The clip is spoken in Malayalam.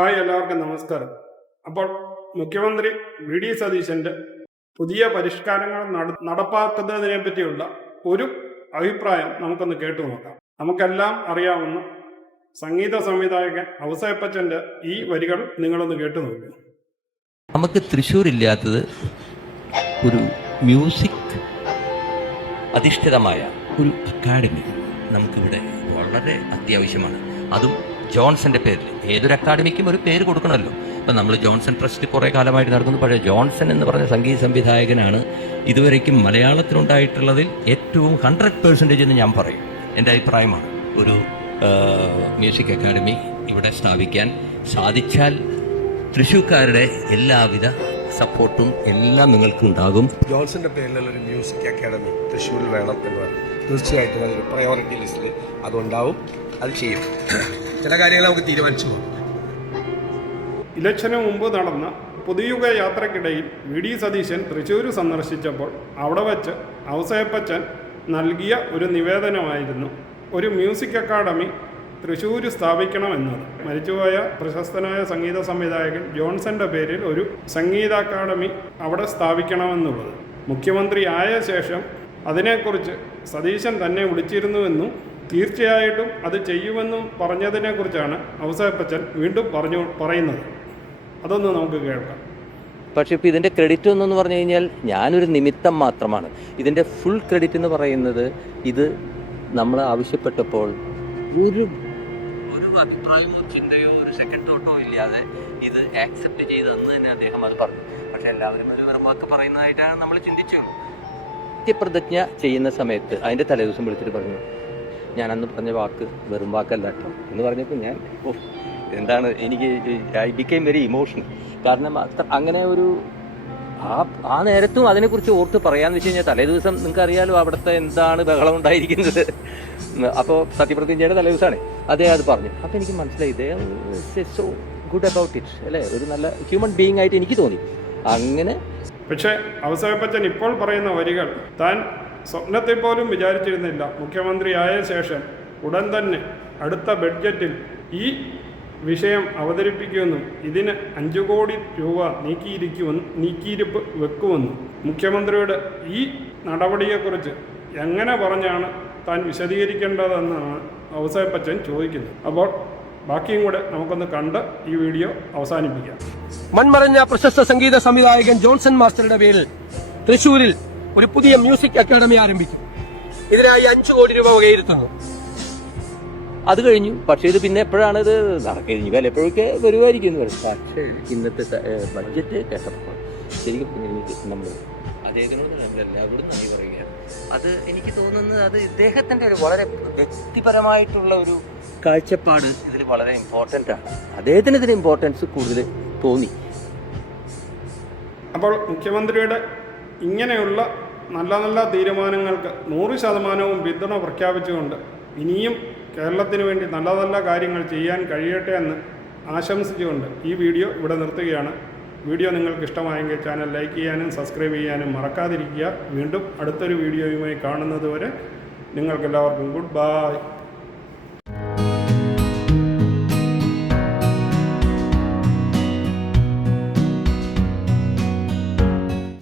ഹായ്, എല്ലാവർക്കും നമസ്കാരം. അപ്പോൾ മുഖ്യമന്ത്രി വി.ഡി. സതീശന്റെ പുതിയ പരിഷ്കാരങ്ങൾ നടപ്പാക്കുന്നതിനെ പറ്റിയുള്ള ഒരു അഭിപ്രായം നമുക്കൊന്ന് കേട്ടു നോക്കാം. നമുക്കെല്ലാം അറിയാവുന്ന സംഗീത സംവിധായകൻ ഔസേപ്പച്ചന്റെ ഈ വരികൾ നിങ്ങളൊന്ന് കേട്ടു നോക്കുക. നമുക്ക് തൃശ്ശൂരില്ലാത്തത് ഒരു മ്യൂസിക് അധിഷ്ഠിതമായ ഒരു അക്കാഡമി നമുക്കിവിടെ വളരെ അത്യാവശ്യമാണ്. അതും ജോൺസന്റെ പേരിൽ. ഏതൊരു അക്കാഡമിക്കും ഒരു പേര് കൊടുക്കണമല്ലോ. ഇപ്പം നമ്മൾ ജോൺസൺ ട്രസ്റ്റ് കുറേ കാലമായിട്ട് നടക്കുന്നു. പഴയ ജോൺസൺ എന്ന് പറഞ്ഞ സംഗീത സംവിധായകനാണ് ഇതുവരേക്കും മലയാളത്തിലുണ്ടായിട്ടുള്ളതിൽ ഏറ്റവും 100% എന്ന് ഞാൻ പറയും. എൻ്റെ അഭിപ്രായമാണ്. ഒരു മ്യൂസിക് അക്കാഡമി ഇവിടെ സ്ഥാപിക്കാൻ സാധിച്ചാൽ തൃശ്ശൂർക്കാരുടെ എല്ലാവിധ സപ്പോർട്ടും എല്ലാം നിങ്ങൾക്കുണ്ടാകും. ജോൺസന്റെ പേരിലുള്ള ഒരു മ്യൂസിക് അക്കാഡമി തൃശ്ശൂരിൽ വേണം എന്ന് പറഞ്ഞു. തീർച്ചയായിട്ടും അതൊരു പ്രയോറിറ്റി ലിസ്റ്റിൽ അതുണ്ടാവും. അത് ചെയ്യും. ചില കാര്യങ്ങൾ നമുക്ക് തീരുമാനിച്ചു. ഇലക്ഷന് മുമ്പ് നടന്ന പുതുയുഗ യാത്രക്കിടയിൽ വി.ഡി. സതീശൻ തൃശ്ശൂർ സന്ദർശിച്ചപ്പോൾ അവിടെ വച്ച് ഔസേപ്പച്ചൻ നൽകിയ ഒരു നിവേദനമായിരുന്നു ഒരു മ്യൂസിക് അക്കാഡമി തൃശ്ശൂർ സ്ഥാപിക്കണമെന്നത്. മരിച്ചുപോയ പ്രശസ്തനായ സംഗീത സംവിധായകൻ ജോൺസന്റെ പേരിൽ ഒരു സംഗീത അക്കാഡമി അവിടെ സ്ഥാപിക്കണമെന്നുള്ളത്. മുഖ്യമന്ത്രി ആയ ശേഷം അതിനെക്കുറിച്ച് സതീശൻ തന്നെ വിളിച്ചിരുന്നുവെന്നും തീർച്ചയായിട്ടും അത് ചെയ്യുമെന്നും പറഞ്ഞതിനെക്കുറിച്ചാണ് ഔസേപ്പച്ചൻ വീണ്ടും പറയുന്നത്. അതൊന്ന് നമുക്ക് കേൾക്കാം. പക്ഷേ ഇപ്പോൾ ഇതിൻ്റെ ക്രെഡിറ്റ് ഒന്നെന്ന് പറഞ്ഞു കഴിഞ്ഞാൽ ഞാനൊരു നിമിത്തം മാത്രമാണ്. ഇതിൻ്റെ ഫുൾ ക്രെഡിറ്റ് എന്ന് പറയുന്നത് ഇത് നമ്മൾ ആവശ്യപ്പെട്ടപ്പോൾ ഒരു അഭിപ്രായമോ ചിന്തയോ ഒരു സെക്കൻഡ് തോട്ടോ ഇല്ലാതെ ഇത് ആക്സെപ്റ്റ് ചെയ്തതെന്ന് തന്നെ അദ്ദേഹം അത് പറഞ്ഞു. പക്ഷേ എല്ലാവരും ഒരു വെറുമൊക്കെ പറയുന്നതായിട്ടാണ് നമ്മൾ ചിന്തിച്ചത്. സത്യപ്രതിജ്ഞ ചെയ്യുന്ന സമയത്ത് അതിൻ്റെ തലേദിവസം വിളിച്ചിട്ട് പറഞ്ഞു, ഞാൻ അന്ന് പറഞ്ഞ വാക്ക് വെറും വാക്കല്ല കേട്ടോ എന്ന് പറഞ്ഞപ്പോൾ ഞാൻ എന്താണ് എനിക്ക് ഐ ബിക്കെയിം വെരി ഇമോഷണൽ. കാരണം അങ്ങനെ ഒരു ആ നേരത്തും അതിനെക്കുറിച്ച് ഓർത്ത് പറയാമെന്ന് വെച്ച് കഴിഞ്ഞാൽ തലേദിവസം നിങ്ങൾക്കറിയാലോ അവിടുത്തെ എന്താണ് ബഹളം ഉണ്ടായിരിക്കുന്നത്. അപ്പോൾ സത്യപ്രതിജ്ഞയുടെ തലേദിവസമാണ് അദ്ദേഹം അത് പറഞ്ഞു. അപ്പോൾ എനിക്ക് മനസ്സിലായി ഇദ്ദേഹം സോ ഗുഡ് അബൌട്ട് ഇറ്റ് അല്ലേ, ഒരു നല്ല ഹ്യൂമൻ ബീയിങ് ആയിട്ട് എനിക്ക് തോന്നി. അങ്ങനെ പക്ഷേ ഔസേപ്പച്ചൻ ഇപ്പോൾ പറയുന്ന വരികൾ താൻ സ്വപ്നത്തിൽ പോലും വിചാരിച്ചിരുന്നില്ല. മുഖ്യമന്ത്രിയായ ശേഷം ഉടൻ തന്നെ അടുത്ത ബഡ്ജറ്റിൽ ഈ വിഷയം അവതരിപ്പിക്കുമെന്നും ഇതിന് 5 കോടി രൂപ നീക്കിയിരിപ്പ് വെക്കുമെന്നും മുഖ്യമന്ത്രിയുടെ ഈ നടപടിയെക്കുറിച്ച് എങ്ങനെ പറഞ്ഞാണ് താൻ വിശദീകരിക്കേണ്ടതെന്നാണ് ഔസേപ്പച്ചൻ ചോദിക്കുന്നത്. അപ്പോൾ ബാക്കിയും കൂടെ നമുക്കൊന്ന് കണ്ട് ഈ വീഡിയോ അവസാനിപ്പിക്കാം. മൺമറഞ്ഞ പ്രശസ്ത സംഗീത സംവിധായകൻ ജോൺസൺ മാസ്റ്ററുടെ പേരിൽ തൃശ്ശൂരിൽ ഒരു പുതിയ മ്യൂസിക് അക്കാഡമി ആരംഭിക്കും. ഇതിനായി 5 കോടി രൂപ വകയിരുത്തുന്നു. അത് കഴിഞ്ഞു. പക്ഷേ ഇത് പിന്നെ എപ്പോഴാണ് ഇത് നടക്കുന്നത്? വല്ലപ്പോഴൊക്കെ വരുമായിരിക്കും. പക്ഷേ ഇന്നത്തെ ബഡ്ജറ്റ് കേട്ടപ്പോൾ ശരിക്കും നമ്മൾ അദ്ദേഹത്തിനോട് നമ്മളെല്ലാവരോടും നന്ദി പറയുകയാണ്. അത് എനിക്ക് തോന്നുന്നത് അത് ഇദ്ദേഹത്തിൻ്റെ ഒരു വളരെ വ്യക്തിപരമായിട്ടുള്ള ഒരു കാഴ്ചപ്പാട് ഇതിൽ വളരെ ഇമ്പോർട്ടൻ്റ് ആണ്. അദ്ദേഹത്തിന് ഇതിന് ഇമ്പോർട്ടൻസ് കൂടുതൽ തോന്നി. അപ്പോൾ മുഖ്യമന്ത്രിയുടെ ഇങ്ങനെയുള്ള നല്ല നല്ല തീരുമാനങ്ങൾക്ക് 100% പിന്തുണ പ്രഖ്യാപിച്ചുകൊണ്ട് ഇനിയും കേരളത്തിന് വേണ്ടി നല്ല നല്ല കാര്യങ്ങൾ ചെയ്യാൻ കഴിയട്ടെ എന്ന് ആശംസിച്ചുകൊണ്ട് ഈ വീഡിയോ ഇവിടെ നിർത്തുകയാണ്. വീഡിയോ നിങ്ങൾക്ക് ഇഷ്ടമായെങ്കിൽ ചാനൽ ലൈക്ക് ചെയ്യാനും സബ്സ്ക്രൈബ് ചെയ്യാനും മറക്കാതിരിക്കുക. വീണ്ടും അടുത്തൊരു വീഡിയോയുമായി കാണുന്നത് വരെ നിങ്ങൾക്കെല്ലാവർക്കും ഗുഡ് ബൈ.